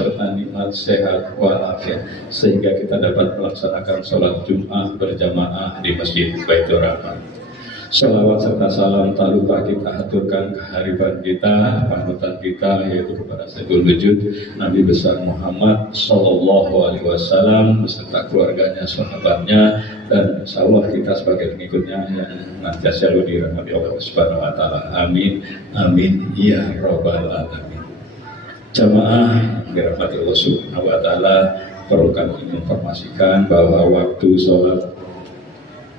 serta nikmat sehat walafiat, sehingga kita dapat melaksanakan sholat Jumat berjamaah di Masjid Baitur Rahman. Sholawat serta salam tak lupa kita aturkan kehariban kita, panutan kita, yaitu kepada Sayyidul Wujud Nabi besar Muhammad Sallallahu Alaihi Wasallam beserta keluarganya, sahabatnya, dan insya Allah kita sebagai pengikutnya yang nanti selalu dirahmati Allah Subhanahu Wa Taala. Amin, amin, ya Rabbal Alamin. Jamaah yang dirahmati Allah Subhanahu Wa Taala, perlu kami informasikan bahwa waktu sholat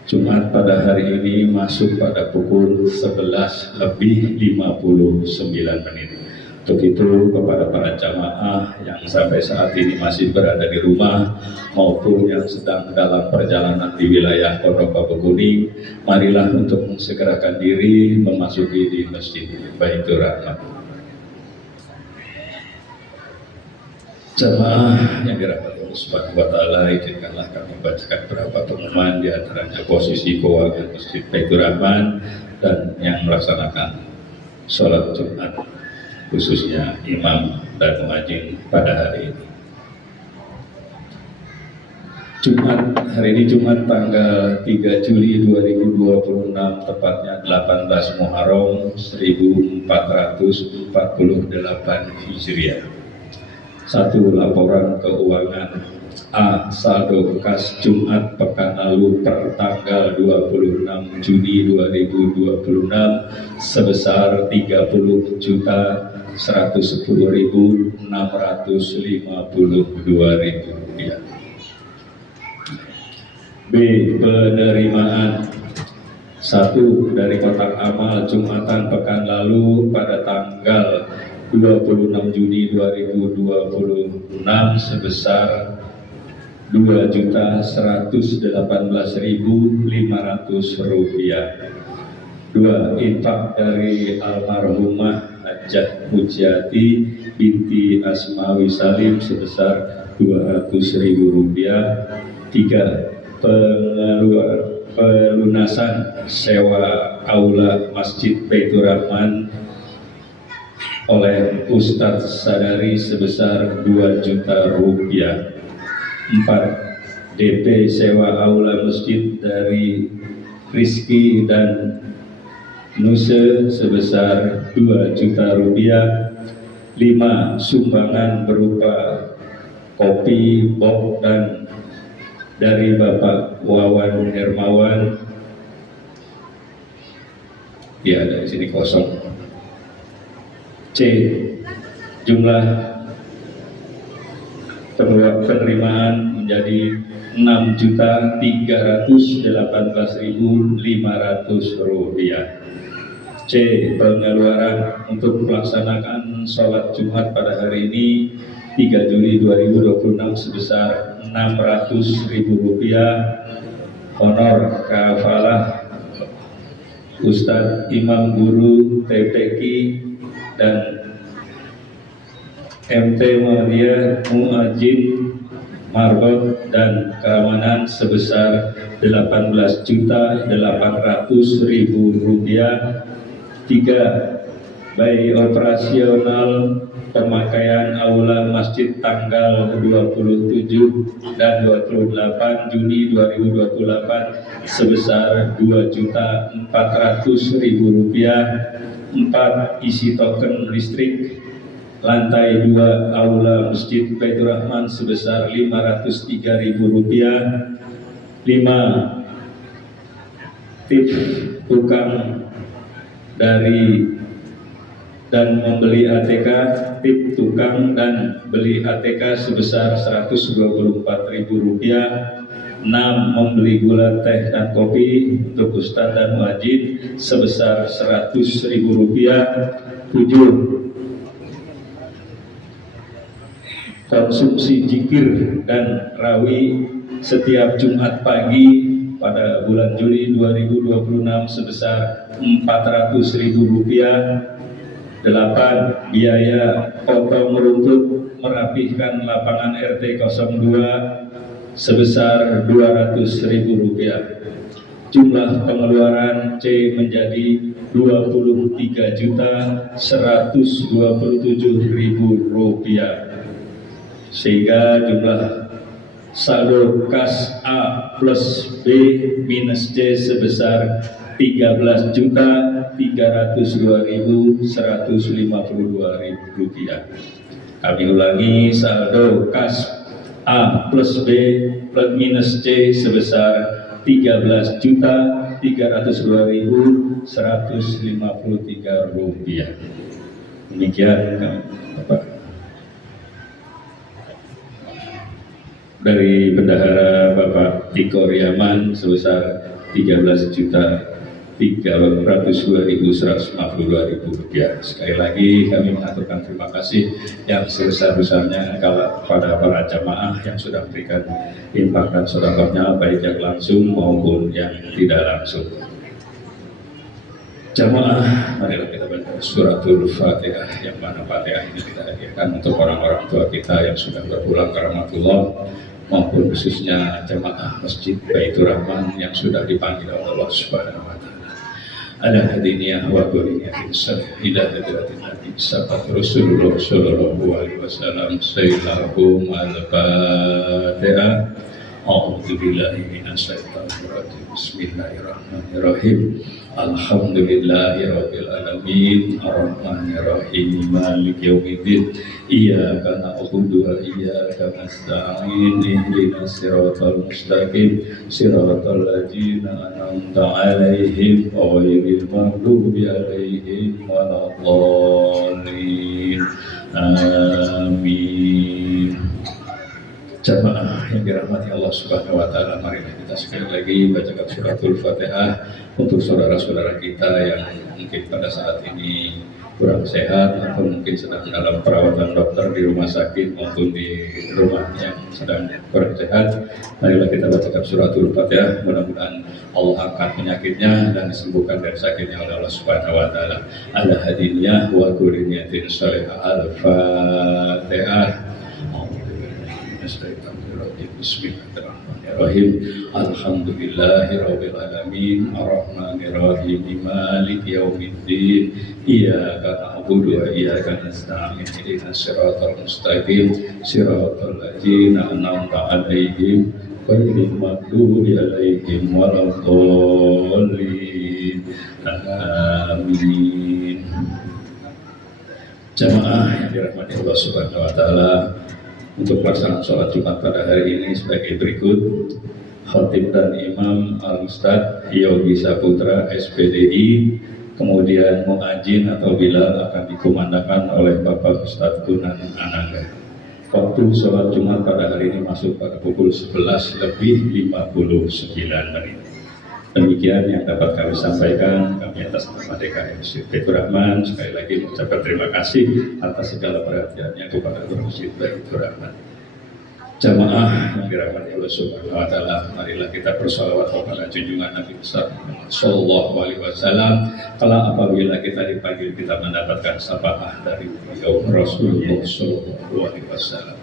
Jumat pada hari ini masuk pada pukul 11:59. Untuk itu kepada para jamaah yang sampai saat ini masih berada di rumah maupun yang sedang dalam perjalanan di wilayah Pondok Bambu Kuning, marilah untuk mensegerakan diri memasuki di Masjid Baitur Rahman. Jamaah yang dirahmati Allah Subhanahu Wa Taala, izinkanlah kami membacakan beberapa pengumuman, di antaranya posisi keuangan Masjid Baitur Rahman dan yang melaksanakan sholat Jumat, khususnya imam dan muadzin pada hari ini. Hari ini Jumat tanggal 3 Juli 2026, tepatnya 18 Muharram 1448 Hijriah. 1. Laporan keuangan A. Saldo kas Jumat pekan lalu per tanggal 26 Juni 2026 sebesar Rp30.110.652. B. Penerimaan 1. Dari kotak amal Jumatan pekan lalu pada tanggal 26 Juni 2026 sebesar Rp2.118.500. 2. Infak dari almarhumah Hajjah Pujiati binti Asmawi Salim sebesar Rp200.000. 3. Pelunasan sewa aula Masjid Baitur Rahman oleh Ustadz Sadari sebesar Rp2 juta. 4. DP sewa aula masjid dari Rizky dan Nuse sebesar Rp2 juta. 5. Sumbangan berupa kopi, box dan dari Bapak Wawan Hermawan. Ya, dari sini kosong. C. Jumlah penerimaan menjadi Rp6.318.500. C. Pengeluaran untuk melaksanakan sholat Jumat pada hari ini 3 Juli 2026 sebesar Rp600.000. Honor kafalah Ustadz Imam Guru TPQ dan MT Muhammadiyah Muadzin Marbot dan keamanan sebesar Rp18.800.000. 3. Bayi operasional pemakaian aula masjid tanggal 27 dan 28 Juni 2028 sebesar Rp2.400.000. 4. Isi token listrik lantai 2 aula Masjid Baitur Rahman sebesar Rp503.000. 5. Tip tukang dari dan membeli ATK, tip tukang dan beli ATK sebesar Rp124.000. 6. Membeli gula teh dan kopi untuk Ustadz dan Muadzin sebesar Rp100.000. 7. Konsumsi zikir dan rawi setiap Jumat pagi pada bulan Juli 2026 sebesar Rp400.000. 8. Biaya potong rumput merapihkan lapangan RT 02 sebesar Rp200.000. Jumlah pengeluaran C menjadi Rp23.127.000. sehingga jumlah saldo kas A plus B minus C sebesar 13.302.152 rupiah. Kami ulangi, saldo kas A plus B plus minus C sebesar 13.302.153 rupiah. Demikian Bapak. Dari Bendahara Bapak Tiko Riaman sebesar 13.302.152 rupiah. Sekali lagi kami mengaturkan terima kasih yang sebesar-besarnya kepada para jamaah yang sudah memberikan infak dan sedekahnya, baik yang langsung maupun yang tidak langsung. Jamaah, marilah kita baca suratul Fatihah, yang mana Fatihah ini kita hadiahkan untuk orang-orang tua kita yang sudah berpulang ke rahmatullah, maupun khususnya jamaah Masjid Baitur Rahman yang sudah dipanggil oleh Allah Subhanahu wa taala. Ala hadiniyah wa quriniyatin salih ila hadratin Nabi sahabat Rasulullah sallallahu alaihi wasallam. Sayyidahum al-Fatihah. A'udzu billahi minasyaitonir rajim. Bismillahirrahmanirrahim. Alhamdulillahirabbil alamin, arrahmanir rahim, maliki yaumiddin. Iyyaka na'budu wa iyyaka nasta'in. Ihdinas siratal mustaqim, siratal ladzina an'amta 'alaihim ghairil maghdubi 'alaihim waladdallin. Amin. Jamaah yang dirahmati Allah Subhanahu wa taala, marilah kita sekali lagi bacakan suratul Fatihah untuk saudara-saudara kita yang mungkin pada saat ini kurang sehat atau mungkin sedang dalam perawatan dokter di rumah sakit maupun di rumah yang sedang kurang sehat. Marilah kita bacakan suratul Fatihah, mudah-mudahan Allah angkat penyakitnya dan disembuhkan dari sakitnya oleh Allah Subhanahu wa taala. Ala hadiniyah wa quriniyatin salihah. Al-Fatihah. Bismillahirrahmanirrahim. Alhamdulillahirabbil alamin, arrahmanir rahim, maliki yaumiddin. Iyyaka na'budu wa iyyaka nasta'in. Ihdinas siratal mustaqim, siratal ladzina an'amta 'alaihim ghairil maghdubi 'alaihim waladdallin. Amin. Jamaah yang dirahmati Allah Subhanahu wa taala, untuk pelaksanaan sholat Jumat pada hari ini sebagai berikut. Khatib dan Imam Al-Ustadz Yogi Saputra SPDI, kemudian muadzin atau bilal akan dikumandangkan oleh Bapak Ustadz Kunan Anangga. Waktu sholat Jumat pada hari ini masuk pada pukul 11:59. Demikian yang dapat kami sampaikan. Kami atas nama DKM Masjid Baitur Rahman sekali lagi mengucapkan terima kasih atas segala perhatiannya kepada Masjid Baitur Rahman. Jamaah yang dirahmati Allah Subhanahu wa taala, marilah kita bersalawat kepada junjungan Nabi besar sallallahu alaihi wasallam. Kala apabila kita dipanggil, kita mendapatkan syafaat dari beliau Rasulullah sallallahu alaihi wasallam.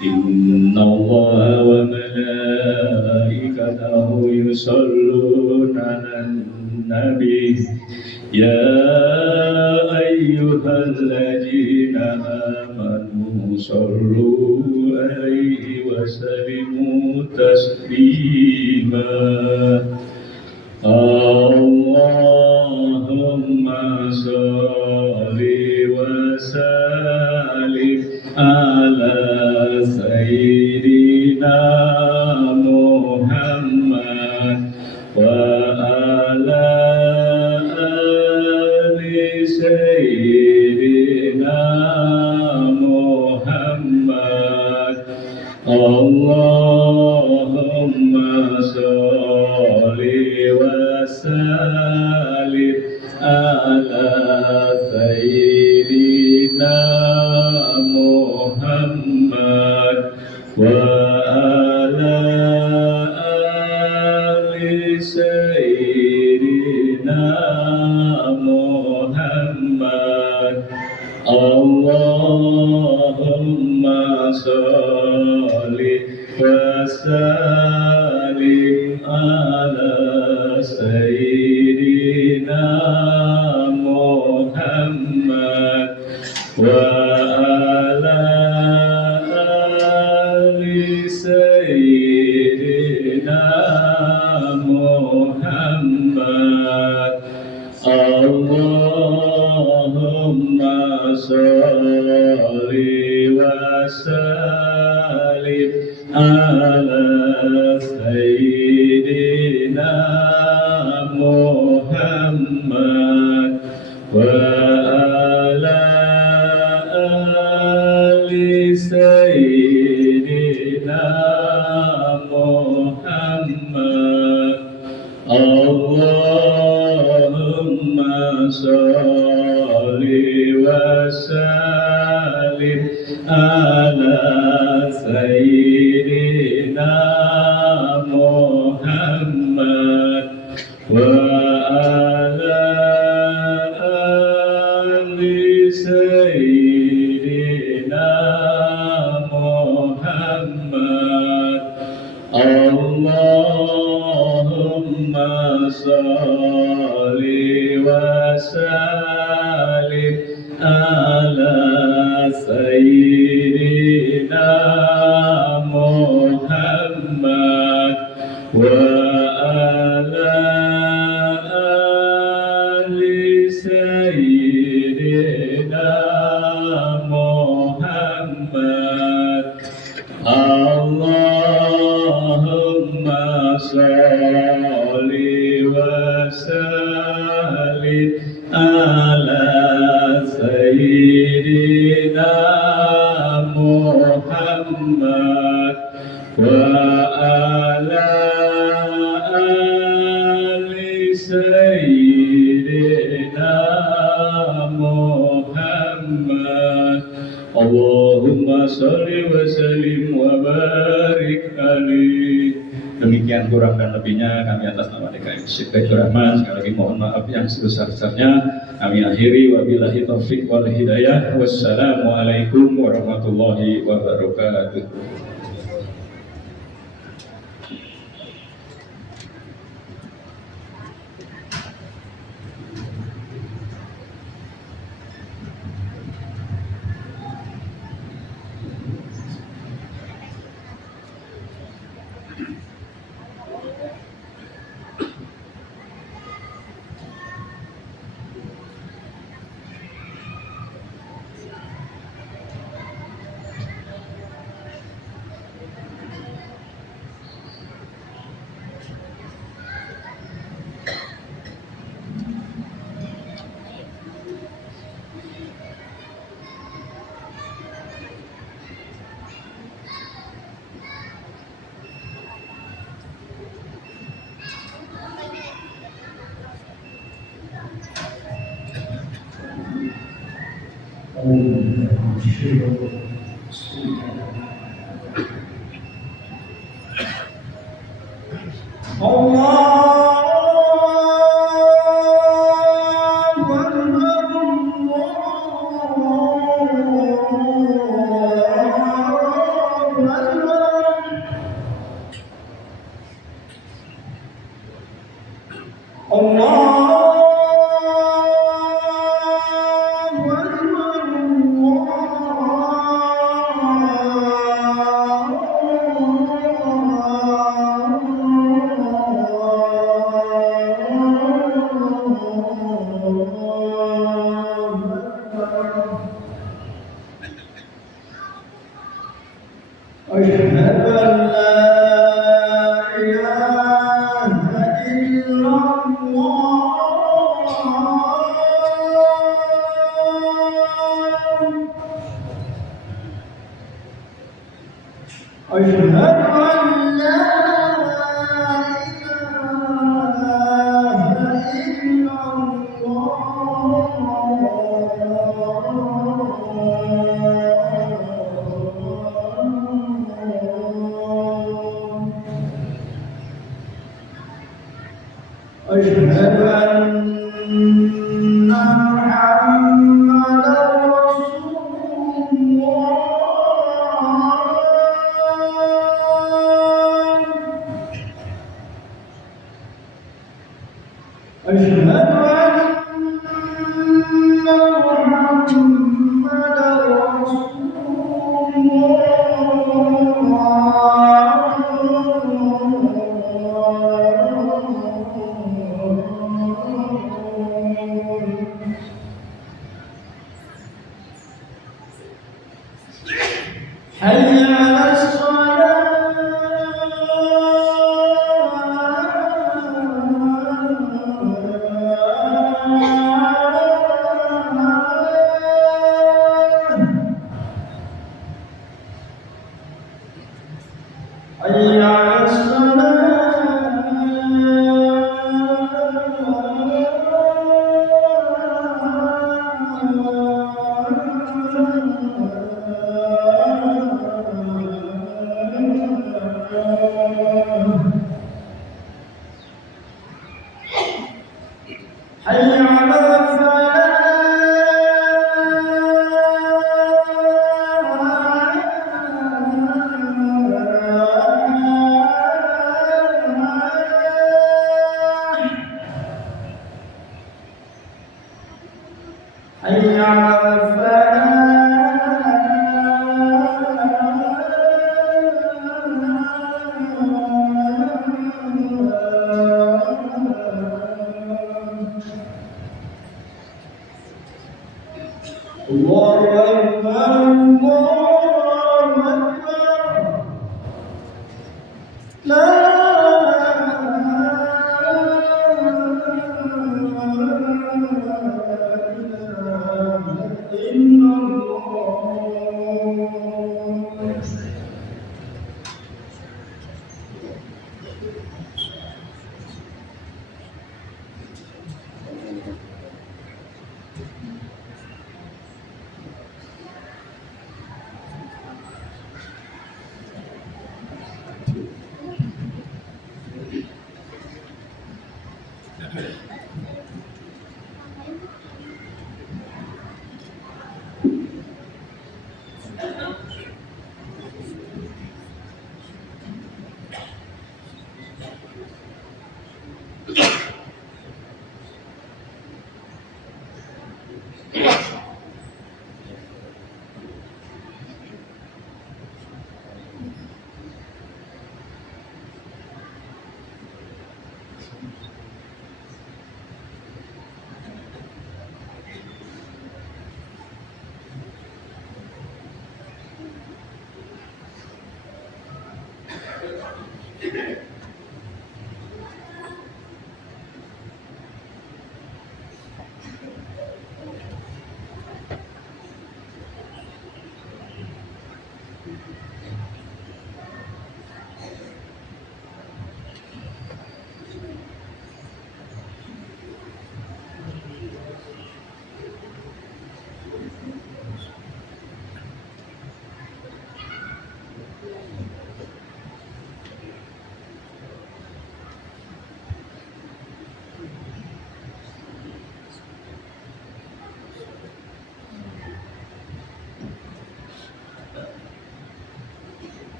Inna Allah wa malaikatahu yusalluna 'alan nabi ya ayyuhalladzina amanu sallu alaihi wa sallimu taslima. Allahumma sholli wa sallim ala Sayyidina Muhammad wa ala ali Sayyidina Muhammad. Allahumma sholli wa sallim ala Sayyidina Muhammad wa ala ali Sayyidina Muhammad. Allahumma sholli wa sallim ala Sayyidina Muhammad wa ala وسلم على سيدنا محمد وعلى آل سيدنا محمد اللهم صل وسلم على سيدنا محمد وعلى آل سيدنا محمد اللهم صل وسلم على سيدنا محمد وعلى آل سيدنا محمد اللهم صل وسلم على سيدنا محمد وعلى آل سيدنا محمد اللهم صل وسلم وبارك عليه. Demikian kurang dan lebihnya kami atas nama DKM Masjid Baitur Rahman sekali lagi mohon maaf yang sebesar-besarnya. Kami akhiri wabillahi taufik wal hidayah. Wassalamualaikum warahmatullahi wabarakatuh. حي على الصلاة حي على حي على حي على الله أكبر الله أكبر لا إله إلا الله.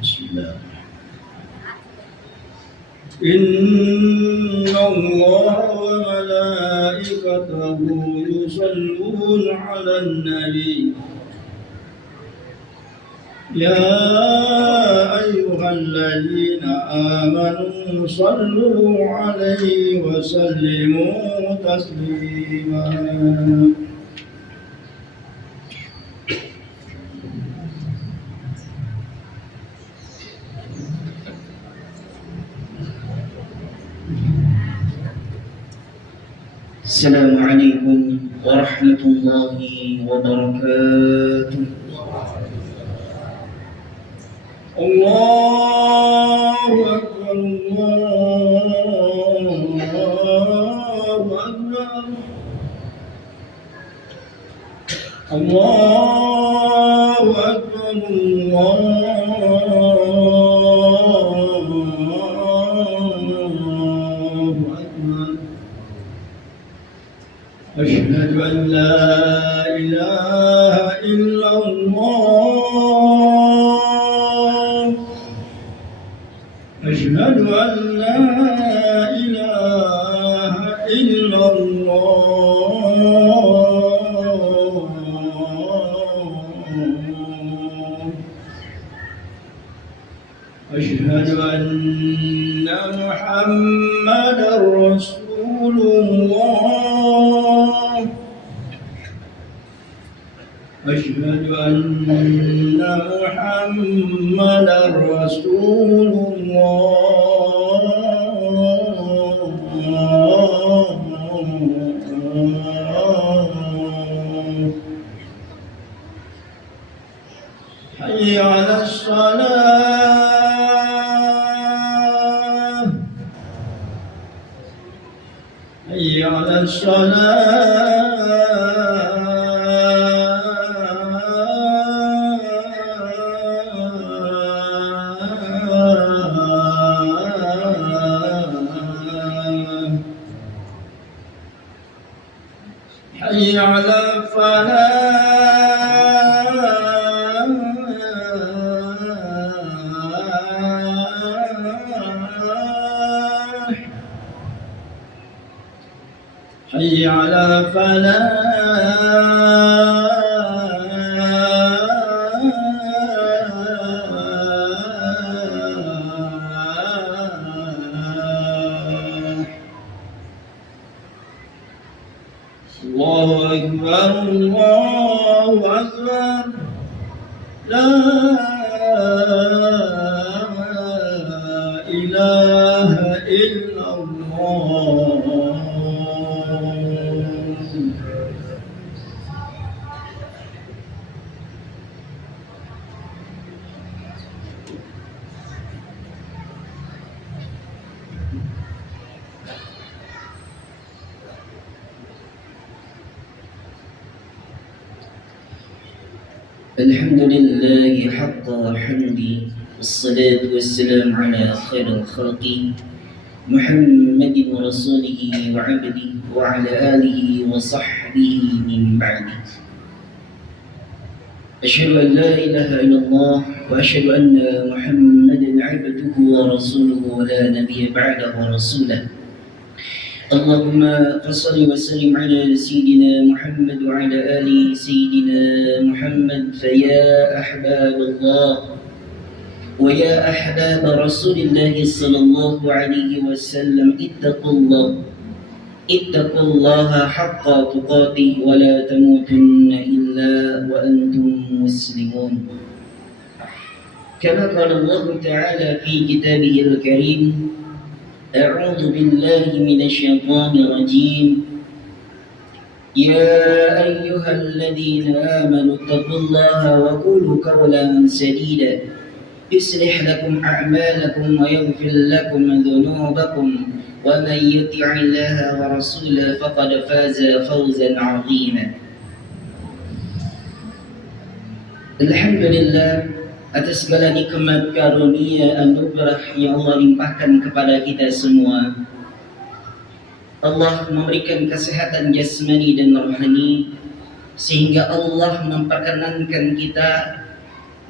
Bismillah. Inna Allah wa malaikatahu yusalluna 'alan nabi يا أيها الذين آمنوا صلوا عليه وسلموا تسليما. السلام عليكم ورحمة الله وبركاته. الله أكبر الله أكبر الله أكبر الله أكبر. أشهد أن لا إله إلا الله. أشهد أن لا إله إلا الله. أشهد أن محمدا رسول الله. أشهد أن محمدا رسول الله. حي على الصلاة. حي على الصلاة. حي على الفلاح. حي على فلاح. الله أكبر الله أكبر. لا إله إلا الله. الحمد لله حق حمدي، والصلاة والسلام على خير الخلق محمد رسوله وعبده وعلى آله وصحبه من بعده. أشهد أن لا إله إلا الله وأشهد أن محمدا عبده ورسوله ولا نبي بعده ورسوله. اللهم صل وسلم على سيدنا محمد وعلى آل سيدنا محمد. فيا أحباب الله ويا أحباب رسول الله صلى الله عليه وسلم، اتقوا الله حق تقاته ولا تموتن إلا وأنتم مسلمون. كما قال الله تعالى في كتابه الكريم: أعوذ بالله من الشيطان الرجيم. يا أيها الذين آمنوا اتقوا الله وقولوا قولا سديدا يصلح لكم أعمالكم ويغفر لكم ذنوبكم ومن يطع الله ورسوله فقد فاز فوزا عظيما. Alhamdulillah atas segala nikmat karunia anugerah yang Allah limpahkan kepada kita semua. Allah memberikan kesehatan jasmani dan rohani sehingga Allah memperkenankan kita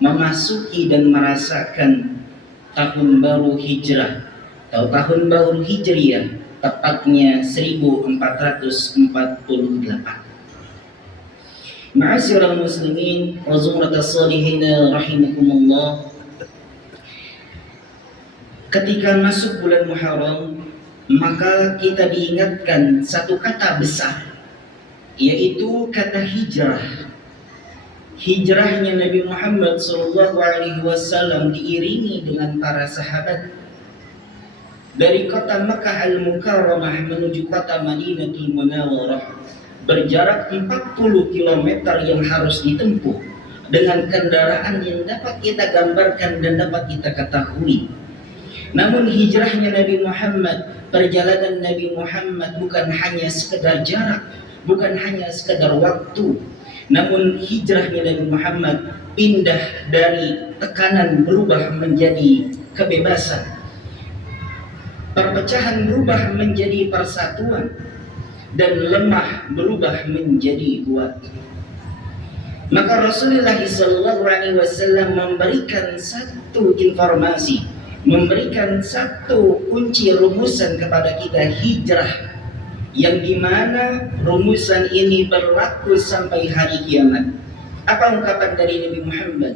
memasuki dan merasakan tahun baru hijrah atau tahun baru hijriah, tepatnya 1448. Ma'asyiral muslimin wa zumratas shalihin rahimakumullah. Ketika masuk bulan Muharram, maka kita diingatkan satu kata besar, yaitu kata hijrah. Hijrahnya Nabi Muhammad SAW diiringi dengan para sahabat dari kota Makkah Al-Mukarramah menuju kota Madinatul Munawwarah, berjarak 40 km yang harus ditempuh dengan kendaraan yang dapat kita gambarkan dan dapat kita ketahui. Namun hijrahnya Nabi Muhammad, perjalanan Nabi Muhammad bukan hanya sekedar jarak, bukan hanya sekedar waktu, namun hijrahnya Nabi Muhammad pindah dari tekanan berubah menjadi kebebasan, perpecahan berubah menjadi persatuan, dan lemah berubah menjadi kuat. Maka Rasulullah SAW memberikan satu informasi, memberikan satu kunci rumusan kepada kita, hijrah, yang dimana rumusan ini berlaku sampai hari kiamat. Apa ungkapan dari Nabi Muhammad?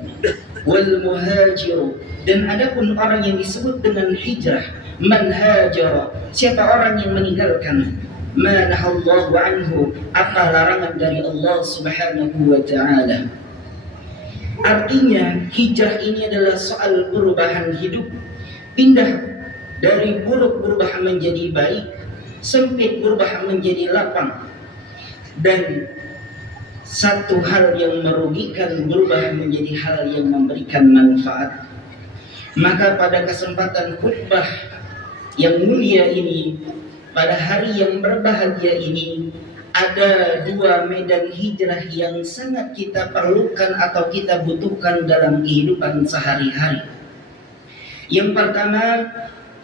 Wal muhajiru, dan adapun orang yang disebut dengan hijrah, man hajara, siapa orang yang meninggalkan ma nahallahu anhu, apa larangan dari Allah Subhanahu wa taala. Artinya hijrah ini adalah soal perubahan hidup, pindah dari buruk berubah menjadi baik, sempit berubah menjadi lapang, dan satu hal yang merugikan berubah menjadi hal yang memberikan manfaat. Maka pada kesempatan khutbah yang mulia ini, pada hari yang berbahagia ini, ada dua medan hijrah yang sangat kita perlukan atau kita butuhkan dalam kehidupan sehari-hari. Yang pertama,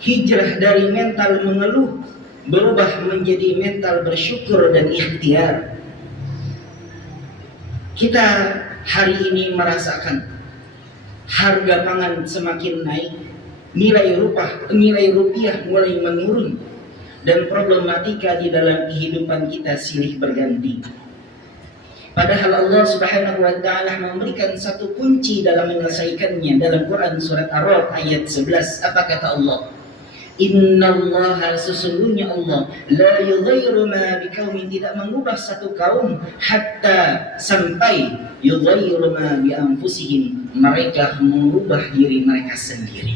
hijrah dari mental mengeluh berubah menjadi mental bersyukur dan ikhtiar. Kita hari ini merasakan harga pangan semakin naik, nilai rupiah mulai menurun, dan problematika di dalam kehidupan kita silih berganti. Padahal Allah Subhanahu wa taala memberikan satu kunci dalam menyelesaikannya dalam Quran surat Ar-Ra'd ayat 11. Apa kata Allah? Innallaha, sesungguhnya Allah, la yughayyiru ma biqaumin, tidak mengubah satu kaum hatta sampai yughayyiru ma bi anfusihim, mereka mengubah diri mereka sendiri.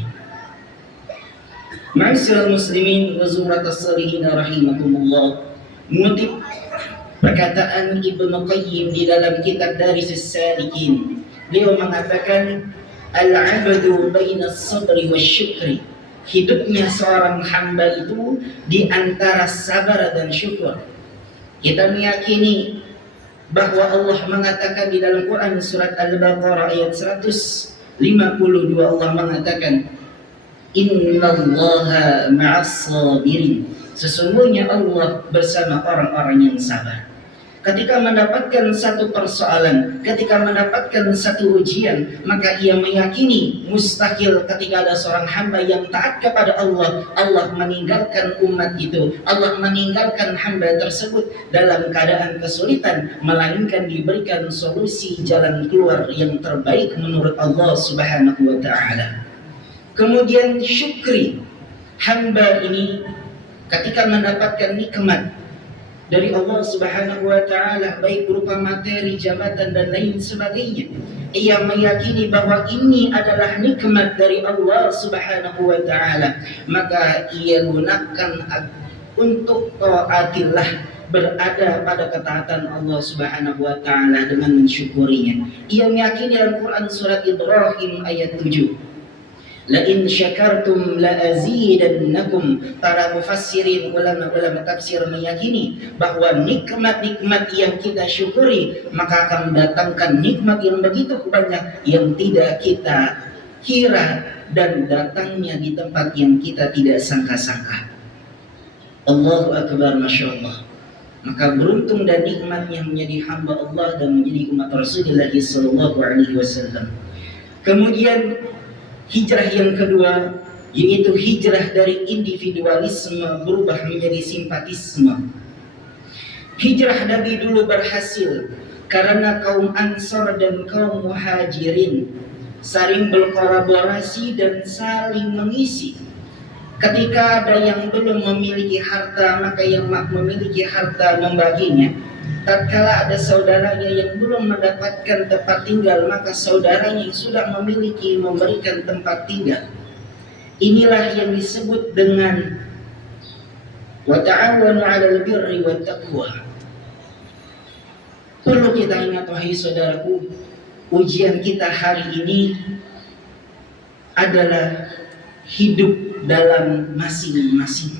Ma'asyiral muslimin wa zumratas shalihin rahimakumullah. Mengutip perkataan Ibnu Qayyim di dalam kitab Darijus Salikin, beliau mengatakan al-'abdu baina as-sabri wasyukri, hidupnya seorang hamba itu di antara sabar dan syukur. Kita meyakini bahwa Allah mengatakan di dalam Quran surat Al-Baqarah ayat 152, Allah mengatakan innallaha ma'as sabirin, sesungguhnya Allah bersama orang-orang yang sabar. Ketika mendapatkan satu persoalan, ketika mendapatkan satu ujian, maka ia meyakini mustahil ketika ada seorang hamba yang taat kepada Allah, Allah meninggalkan umat itu, Allah meninggalkan hamba tersebut dalam keadaan kesulitan, melainkan diberikan solusi jalan keluar yang terbaik menurut Allah Subhanahu wa taala. Kemudian syukri, hamba ini ketika mendapatkan nikmat dari Allah Subhanahu wa taala, baik berupa materi, jabatan dan lain sebagainya, ia meyakini bahwa ini adalah nikmat dari Allah Subhanahu wa taala, maka ia gunakan untuk taatillah, berada pada ketaatan Allah Subhanahu wa taala dengan mensyukurinya. Ia meyakini dalam Quran surat Ibrahim ayat 7, la in syakartum la azidannakum. Para mufassirin, ulama-ulama tafsir meyakini bahwa nikmat-nikmat yang kita syukuri maka akan mendatangkan nikmat yang begitu banyak yang tidak kita kira dan datangnya di tempat yang kita tidak sangka-sangka. Allahu akbar, masya Allah. Maka beruntung dan nikmatnya menjadi hamba Allah dan menjadi umat Rasulullah SAW. Kemudian hijrah yang kedua, yaitu hijrah dari individualisme berubah menjadi simpatisme. Hijrah Nabi dulu berhasil karena kaum Ansor dan kaum Muhajirin saling berkolaborasi dan saling mengisi. Ketika ada yang belum memiliki harta, maka yang memiliki harta membaginya. Tatkala ada saudaranya yang belum mendapatkan tempat tinggal, maka saudaranya yang sudah memiliki memberikan tempat tinggal. Inilah yang disebut dengan wa ta'awanu 'alal birri wat taqwa. Perlu kita ingat, wahai saudaraku, ujian kita hari ini adalah hidup dalam masing-masing.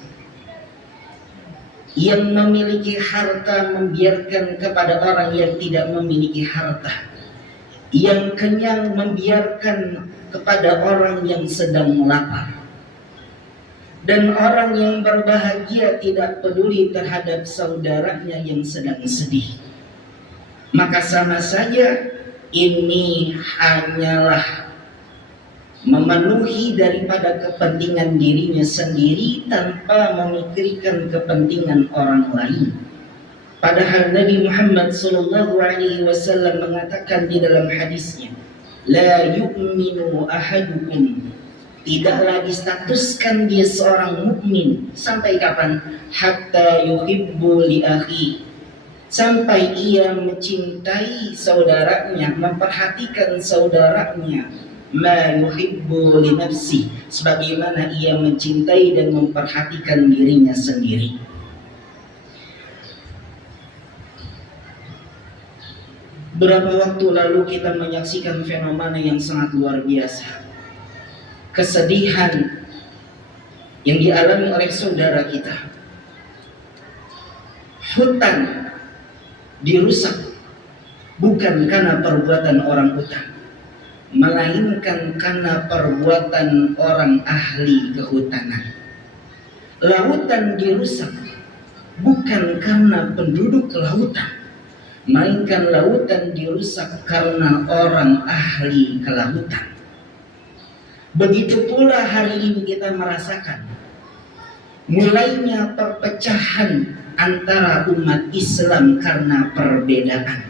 Yang memiliki harta membiarkan kepada orang yang tidak memiliki harta. Yang kenyang membiarkan kepada orang yang sedang lapar. Dan orang yang berbahagia tidak peduli terhadap saudaranya yang sedang sedih. Maka sama saja ini hanyalah memenuhi daripada kepentingan dirinya sendiri tanpa memikirkan kepentingan orang lain. Padahal Nabi Muhammad SAW mengatakan di dalam hadisnya, la yu'minu ahadukum, tidaklah distatuskan dia seorang mukmin sampai kapan? Hatta yuhibbu li akhi, sampai ia mencintai saudaranya, memperhatikan saudaranya, ma yuhibbu li nafsi, sebagaimana ia mencintai dan memperhatikan dirinya sendiri. Beberapa waktu lalu kita menyaksikan fenomena yang sangat luar biasa. Kesedihan yang dialami oleh saudara kita. Hutan dirusak bukan karena perbuatan orang hutan, melainkan karena perbuatan orang ahli kehutanan. Lautan dirusak bukan karena penduduk lautan, melainkan lautan dirusak karena orang ahli kelautan. Begitu pula hari ini kita merasakan mulainya perpecahan antara umat Islam karena perbedaan.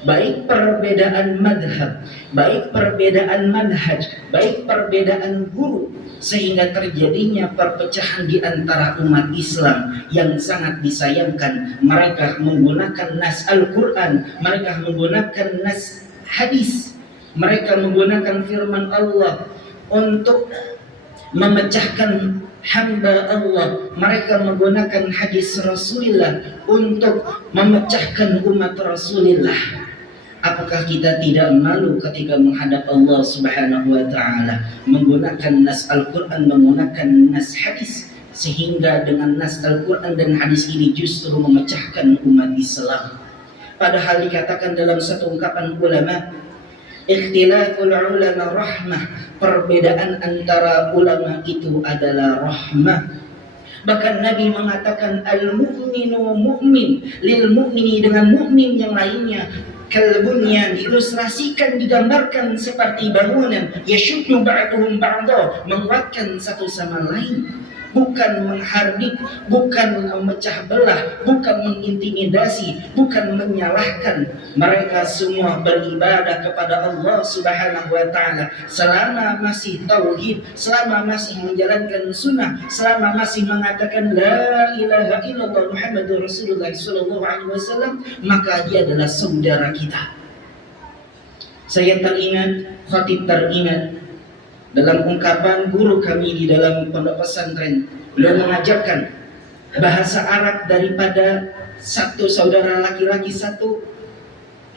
Baik perbedaan madhab, baik perbedaan manhaj, baik perbedaan guru, sehingga terjadinya perpecahan di antara umat Islam yang sangat disayangkan. Mereka menggunakan nas Al-Quran, mereka menggunakan nas hadis, mereka menggunakan firman Allah untuk memecahkan hamba Allah. Mereka menggunakan hadis Rasulullah untuk memecahkan umat Rasulullah. Apakah kita tidak malu ketika menghadap Allah Subhanahu wa ta'ala, menggunakan nas Al-Quran, menggunakan nas hadis, sehingga dengan nas Al-Quran dan hadis ini justru memecahkan umat Islam. Padahal dikatakan dalam satu ungkapan ulama, ikhtilaful ulama rahmah, perbedaan antara ulama itu adalah rahmah. Bahkan Nabi mengatakan al-mu'minu mu'min lil mu'mini, dengan mu'min yang lainnya kalbunyan, diilustrasikan, digambarkan seperti bangunan, yashuddu ba'duhum ba'da, menguatkan satu sama lain, bukan menghardik, bukan memecah belah, bukan mengintimidasi, bukan menyalahkan. Mereka semua beribadah kepada Allah Subhanahu wa ta'ala selama masih tauhid, selama masih menjalankan sunnah, selama masih mengatakan la ilaha illallah Muhammadur Rasulullah sallallahu alaihi wasallam, maka dia adalah saudara kita. Saya teringat, khatib teringat dalam ungkapan guru kami di dalam pondok pesantren. Beliau mengajarkan bahasa Arab daripada satu saudara laki-laki, satu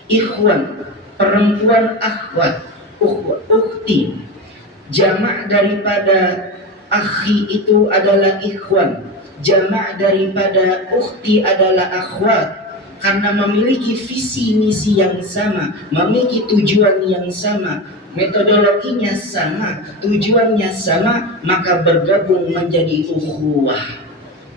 ikhwan, perempuan akhwat, ukhti. Jamak daripada akhi itu adalah ikhwan, jamak daripada ukhti adalah akhwat. Karena memiliki visi misi yang sama, memiliki tujuan yang sama, metodologinya sama, tujuannya sama, maka bergabung menjadi ukhuwah.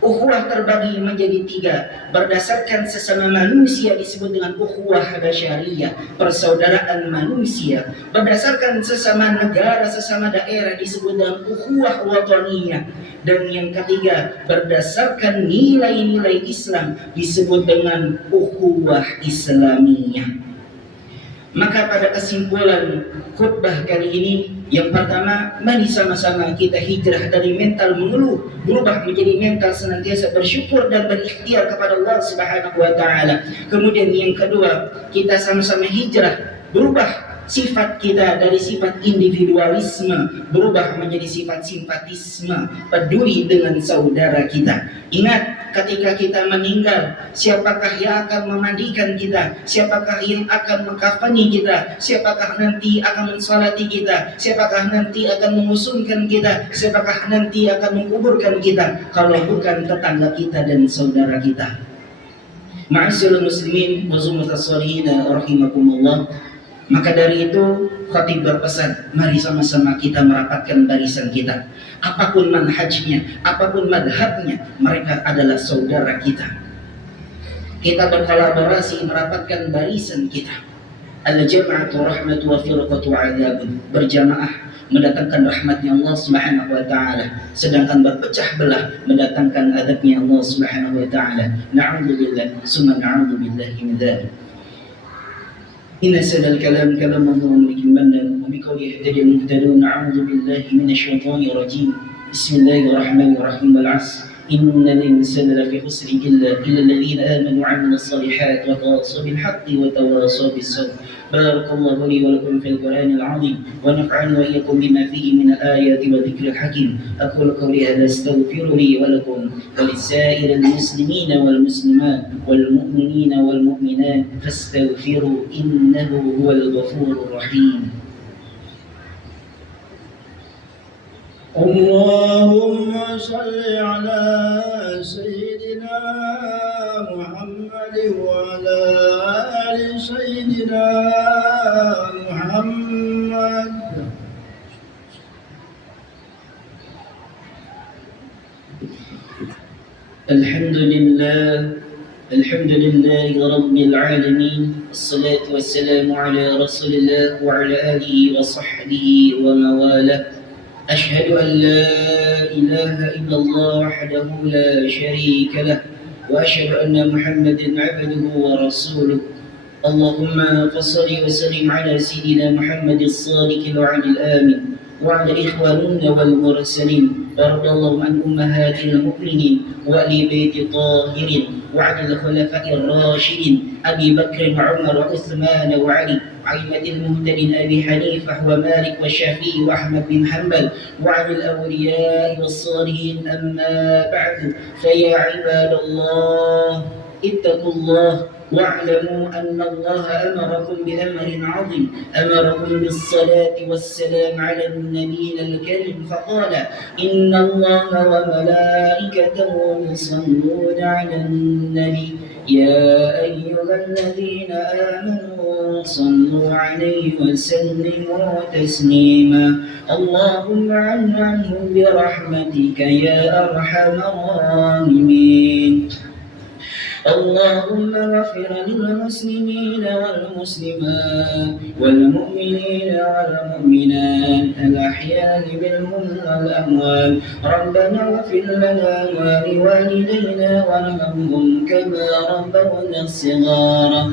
Ukhuwah terbagi menjadi 3. Berdasarkan sesama manusia disebut dengan ukhuwah basyariyah, persaudaraan manusia. Berdasarkan sesama negara, sesama daerah disebut dengan ukhuwah wataniyah. Dan yang ketiga, berdasarkan nilai-nilai Islam disebut dengan ukhuwah islamiyah. Maka pada kesimpulan khutbah kali ini, yang pertama, mari sama-sama kita hijrah dari mental mengeluh, berubah menjadi mental senantiasa bersyukur dan berikhtiar kepada Allah Subhanahu wa taala. Kemudian yang kedua, kita sama-sama hijrah, berubah sifat kita dari sifat individualisme berubah menjadi sifat simpatisme, peduli dengan saudara kita. Ingat, ketika kita meninggal, siapakah yang akan memandikan kita? Siapakah yang akan mengkafani kita? Siapakah nanti akan mensalati kita? Siapakah nanti akan mengusungkan kita? Siapakah nanti akan menguburkan kita? Kalau bukan tetangga kita dan saudara kita. Ma'asyiral muslimin wa zumratas shalihin rahimakumullah. Maka dari itu khatib berpesan, mari sama-sama kita merapatkan barisan kita. Apapun manhajnya, apapun madhabnya, mereka adalah saudara kita. Kita berkolaborasi merapatkan barisan kita. Al-jam'atu rahmatu wa firqatu 'adzabun. Berjamaah mendatangkan rahmatnya Allah Subhanahu wa taala, sedangkan berpecah belah mendatangkan azabnya Allah Subhanahu wa taala. Na'udzubillah, summa na'udzubillahi min dzalik. إن أسد الكلام كلام الله ملك المنن وبقوله يهتدي المهتدون. أعوذ بالله من الشيطان الرجيم. بسم الله الرحمن الرحيم. والعصر إن الإنسان لفي خسر إلا الذين آمنوا وعملوا الصالحات وتواصوا بالحق وتواصوا بالصبر. بارك الله لي ولكم في القرآن العظيم ونفعني وإياكم بما فيه من الآيات والذكر الحكيم. أقول قولي هذا أستغفر لي ولكم ولسائر المسلمين والمسلمات والمؤمنين والمؤمنات فاستغفروا إنه هو الغفور الرحيم. اللهم صل على سيدنا محمد وعلى آل سيدنا محمد. الحمد لله رب العالمين. الصلاة والسلام على رسول الله وعلى آله وصحبه ومواله. أشهد أن لا إله إلا الله وحده لا شريك له وأشهد أن محمدا عبده ورسوله. اللهم فصل وسلم على سيدنا محمد الصادق الوعد الآمن وعلى إخواننا والمرسلين. وارض اللهم عن أمهات المؤمنين وآل بيت الطاهرين وعن الخلفاء الراشدين أبي بكر وعمر وعثمان وعلي أئمة المهتدين أبي حنيفة ومالك والشافعي وأحمد بن حنبل وعن الأولياء والصالحين. أما بعد، فيا عباد الله اتقوا الله واعلموا أن الله أمركم بأمر عظيم، أمركم بالصلاة والسلام على النبي الكريم فقال إن الله وملائكته يصلون على النبي يا أيها الذين آمنوا صلوا عليه وسلموا تسليما. اللهم عنهم برحمتك يا أرحم الراحمين. اللهم اغفر للمسلمين والمسلمات والمؤمنين والمؤمنات الأحياء منهم والأموات. ربنا اغفر لنا ولوالدينا وارحمهم كما ربونا صغارا.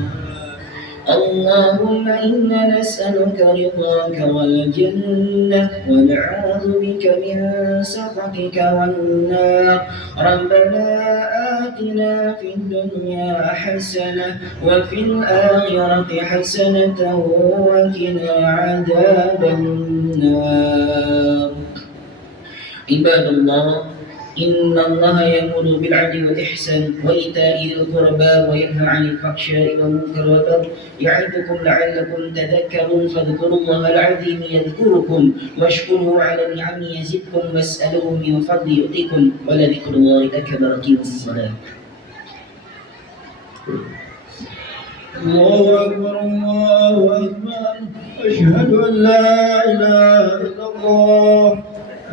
اللهم إنا نسألك رضاك والجنة ونعوذ بك من سخطك والنار. ربنا آتنا في الدنيا حسنة وفي الآخرة حسنة وقنا عذاب النار. عباد الله، إن الله يأمر بالعدل والإحسان وإيتاء ذي القربى وينهى عن الفحشاء والمنكر والبغي يعظكم لعلكم تذكرون. فاذكروا الله العظيم يذكركم واشكروا على نعمه يزدكم واسألوه من فضله يؤتكم ولذكر الله أكبر. أقيموا الصلاة. الله أكبر الله أكبر. أشهد أن لا إله إلا الله.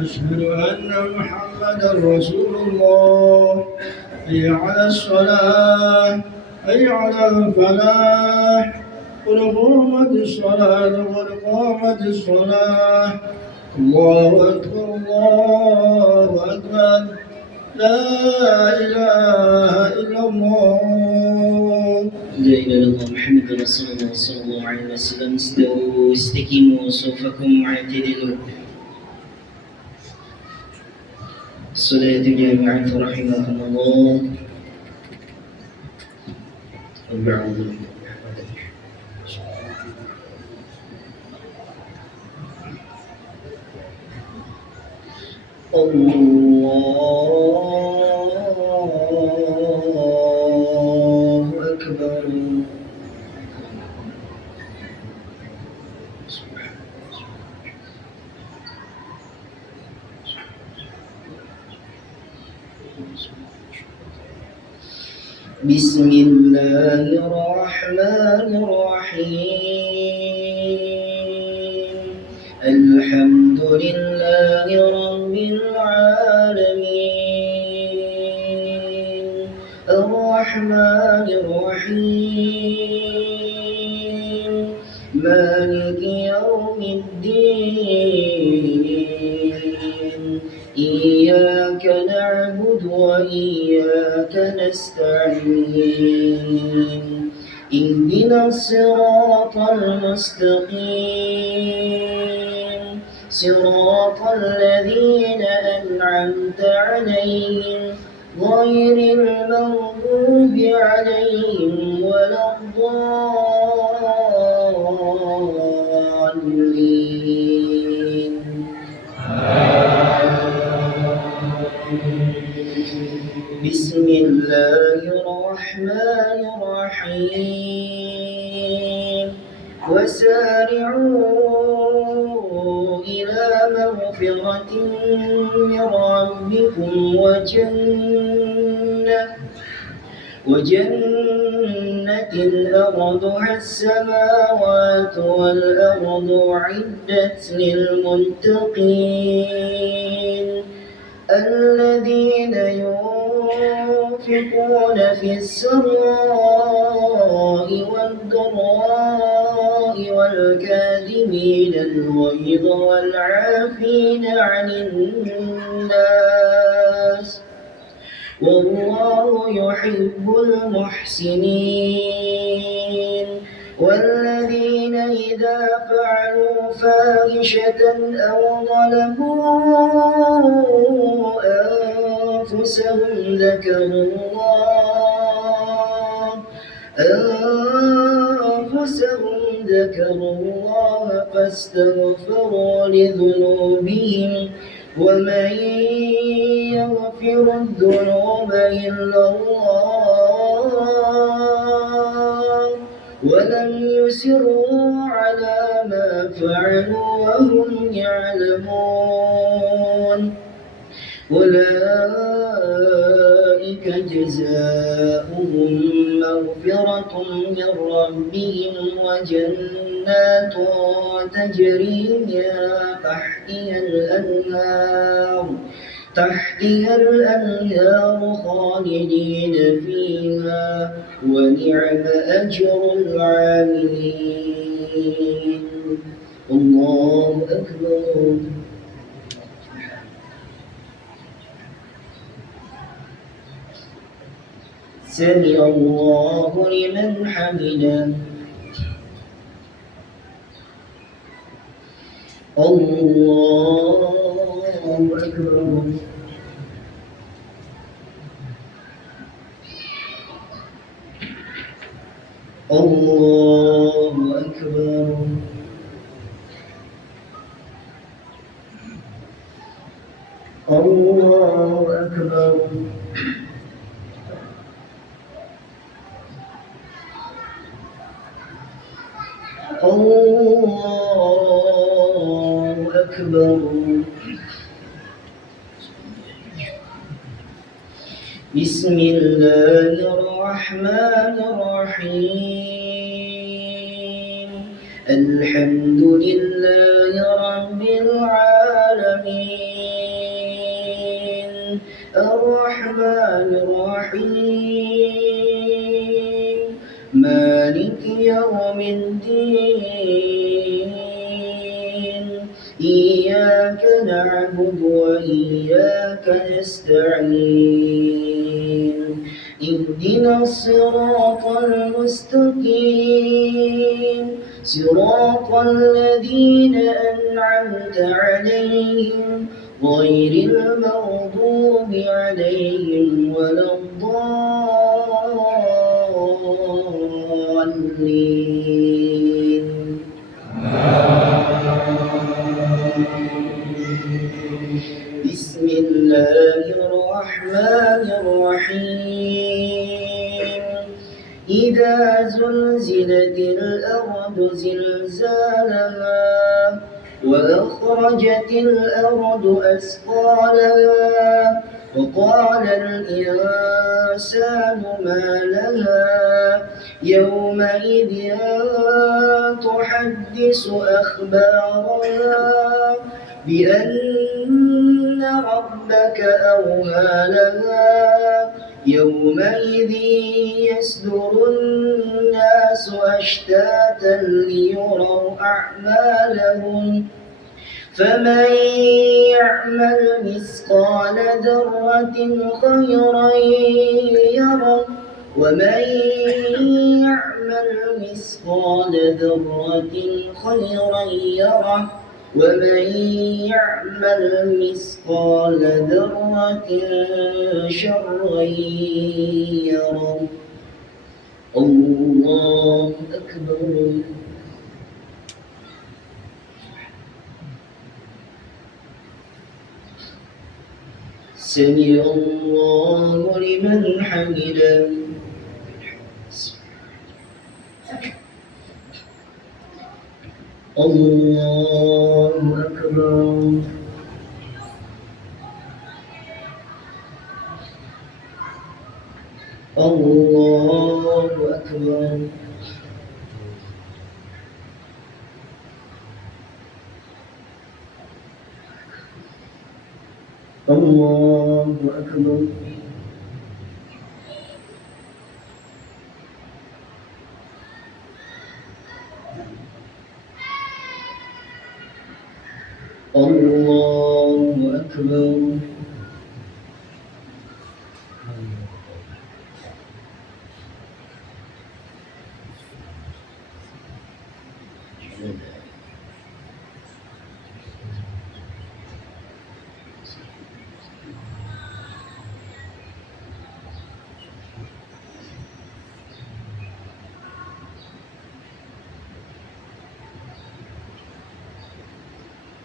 أشهد أن محمدا رسول الله. حي على الصلاة حي على الفلاح قد قامت الصلاة قد قامت الصلاة الله أكبر الله أكبر لا إله إلا الله. لا إله إلا الله محمد رسول الله صلى الله عليه وسلم. استووا استقيموا صفكم واعتدلوا. الصلاة جامعة رحمكم الله. أربعون. الله أكبر. بسم الله الرحمن الرحيم. الحمد لله رب العالمين الرحمن الرحيم مالك يوم الدين إياك نعبد وإياك نستعين اهدنا الصراط المستقيم صراط الذين أنعمت عليهم غير المغضوب عليهم ولا الضالين. بسم الله الرحمن الرحيم. وسارعوا إلى مغفرة من ربكم وجنة أرضها السماوات والأرض أعدت للمتقين الذين ينفقون في السراء والضراء والكاظمين الغيظ والعافين عن الناس والله يحب المحسنين والذين إذا فعلوا فاحشة أو ظلموا أنفسهم ذكروا الله فاستغفروا لذنوبهم ومن يغفر الذنوب إلا الله ولم يصروا على ما فعلوا وهم يعلمون أولئك جزاؤهم مغفرة من ربهم وجنات تجري من تحتها الأنهار خالدين فيها ونعم أجر العاملين. الله أكبر. سمع الله لمن حمده. الله أكبر. الله أكبر. الله أكبر. الله أكبر. بسم الله الرحمن الرحيم. الحمد لله رب العالمين الرحمن الرحيم يوم الدين إياك نعبد وإياك نستعين اهدنا الصراط المستقيم صراط الذين أنعمت عليهم غير المغضوب عليهم ولا الضالين. بسم الله الرحمن الرحيم إذا زلزلت الأرض زلزالها وأخرجت الأرض أثقالها وقال الإنسان ما لها يومئذ تحدث أخبارها بأن ربك أوهى لها يومئذ يصدر الناس أشتاتا ليروا أعمالهم فمن يعمل مثقال ذرة خيرا يره ومن يعمل مثقال ذرة خيرا يره ومن يعمل مثقال ذرة شرا يره. الله أكبر. سمع الله لمن حمده. الله أكبر. الله أكبر. الله أكبر. الله أكبر.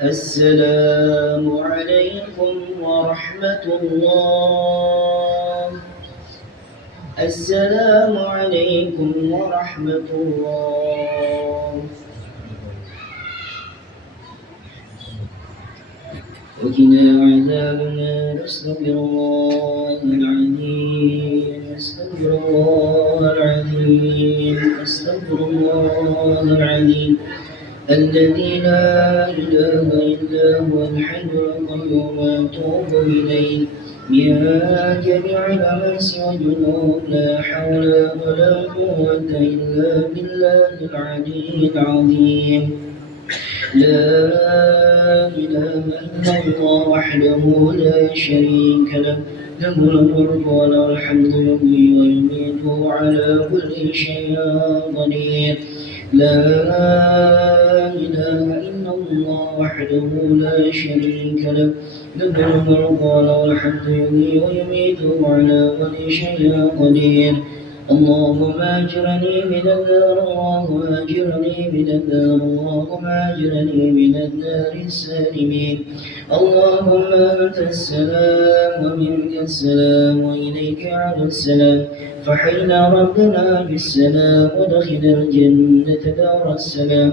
السلام عليكم ورحمة الله. السلام عليكم ورحمة الله. وقنا عذاب النار. استغفر الله العظيم. استغفر الله العظيم. استغفر الله العظيم الذي لا إله إلا هو الحي القيوم أتوب إليه من جميع الأمس والذنوب لا حول ولا قوة إلا بالله العلي العظيم. لا إله إلا الله وحده لا شريك له له الملك وله الحمد يحيي ويميت على كل شيء قدير. لا إله إلا الله وحده لا شريك له له الملك وله الحمد يحيي ويميت على كل شيء قدير. اللهم أجرني من النار. اللهم أجرني من النار. اللهم أجرني من النار السالمين. اللهم أنت السلام ومنك السلام وإليك على السلام. فحينا ربنا بالسلام ودخل الجنة دار السلام.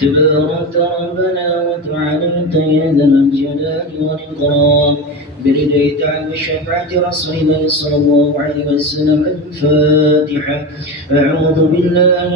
تباركت ربنا وتعاليت يا ذا الجلال والإكرام. برديت عن شفاعة رسول الله صلى الله عليه وسلم. الفاتحة. أعوذ بالله